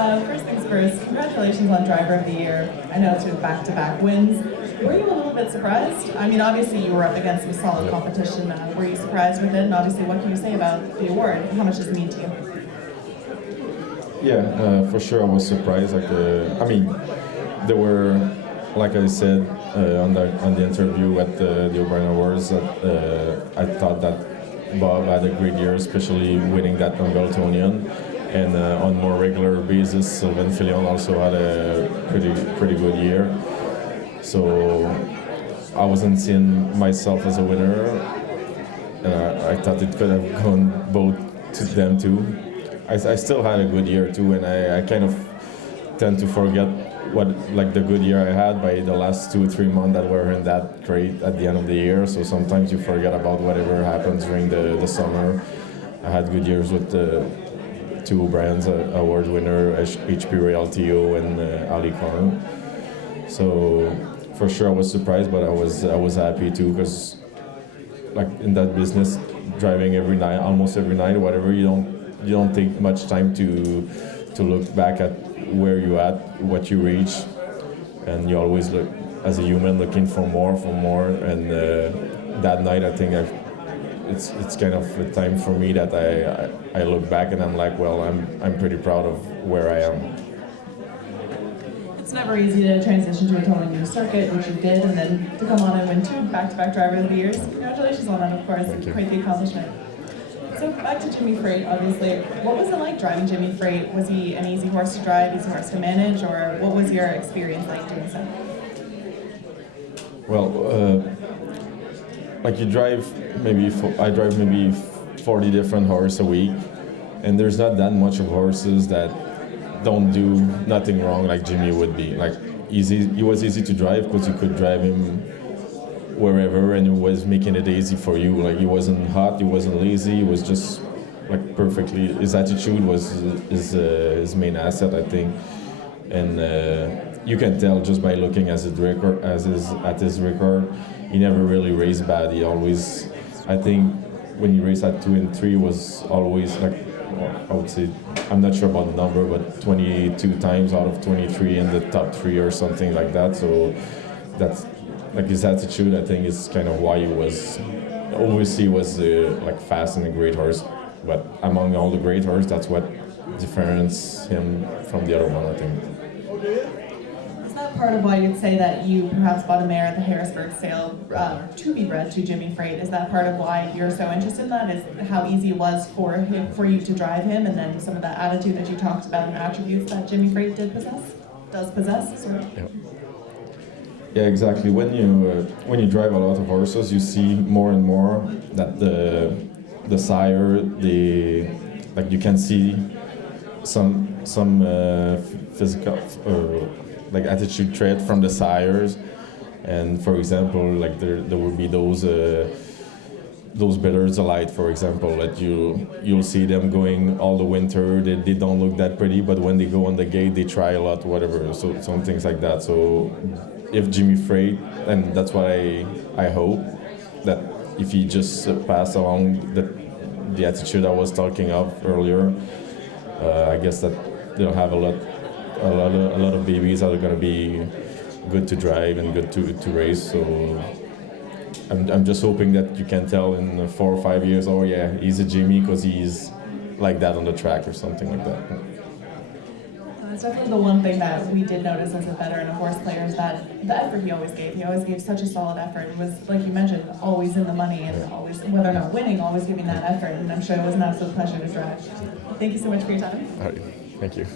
First things first, congratulations on Driver of the Year. I know it's with back-to-back wins. Were you a little bit surprised? I mean, obviously you were up against some solid competition. Were you surprised with it? And obviously, what can you say about the award? How much does it mean to you? Yeah, for sure I was surprised. I mean, there were, like I said on the interview at the Openhouse Awards, that I thought that Bob had a great year, especially winning that on Beltonian. And on more regular basis, Sylvain Filion also had a pretty good year. So I wasn't seeing myself as a winner. I thought it could have gone both to them too. I still had a good year too, and I kind of tend to forget the good year I had by the last 2 or 3 months that weren't that great at the end of the year. So sometimes you forget about whatever happens during the summer. I had good years with the 2 brands award winner, HP Realtio and Ali Korn. So for sure I was surprised, but I was happy too, because like in that business, driving every night, almost every night, whatever, you don't take much time to look back at where you at, what you reach, and you always look as a human looking for more, and that night I think it's kind of a time for me that I look back and I'm like, well, I'm pretty proud of where I am. It's never easy to transition to a totally new circuit, which you did, and then to come on and win 2 back-to-back Driver of the Years. Congratulations on that, of course. It's quite the accomplishment. So back to Jimmy Freight, obviously. What was it like driving Jimmy Freight? Was he an easy horse to drive, easy horse to manage, or what was your experience like doing so? Well, like I drive maybe 40 different horses a week, and there's not that much of horses that don't do nothing wrong like Jimmy would be. Like he was easy to drive because you could drive him wherever, and it was making it easy for you. Like he wasn't hot, he wasn't lazy, he was just like perfectly. His attitude was his main asset, I think, and you can tell just by looking at his record. He never really raced bad. He always, I think, when he raced at 2 and 3 was always like, I would say, I'm not sure about the number, but 22 times out of 23 in the top 3 or something like that. So that's like his attitude. I think is kind of why he was. Obviously, he was like fast and a great horse, but among all the great horses, that's what differentiates him from the other one, I think. Is that part of why you'd say that you perhaps bought a mare at the Harrisburg sale to be bred to Jimmy Freight? Is that part of why you're so interested in that? Is how easy it was for you to drive him, and then some of that attitude that you talked about and attributes that Jimmy Freight does possess? Sorry. Yeah. Yeah, exactly. When you drive a lot of horses, you see more and more that the sire, like you can see some physical like attitude trait from the sires, and for example, like there will be those Bitters Delight, for example, that you'll see them going all the winter. They don't look that pretty, but when they go on the gate, they try a lot, whatever. So some things like that. So if Jimmy Freight, and that's what I hope, that if he just pass along the attitude I was talking of earlier, I guess that they'll have a lot of babies that are going to be good to drive and good to race. So I'm just hoping that you can tell in 4 or 5 years, oh yeah, he's a Jimmy because he's like that on the track or something like that. That's definitely the one thing that we did notice as a veteran of horse player is that the effort he always gave. He always gave such a solid effort. It was, like you mentioned, always in the money and always, whether or not winning, always giving that effort. And I'm sure it was an absolute pleasure to drive. Thank you so much for your time. All right. Thank you.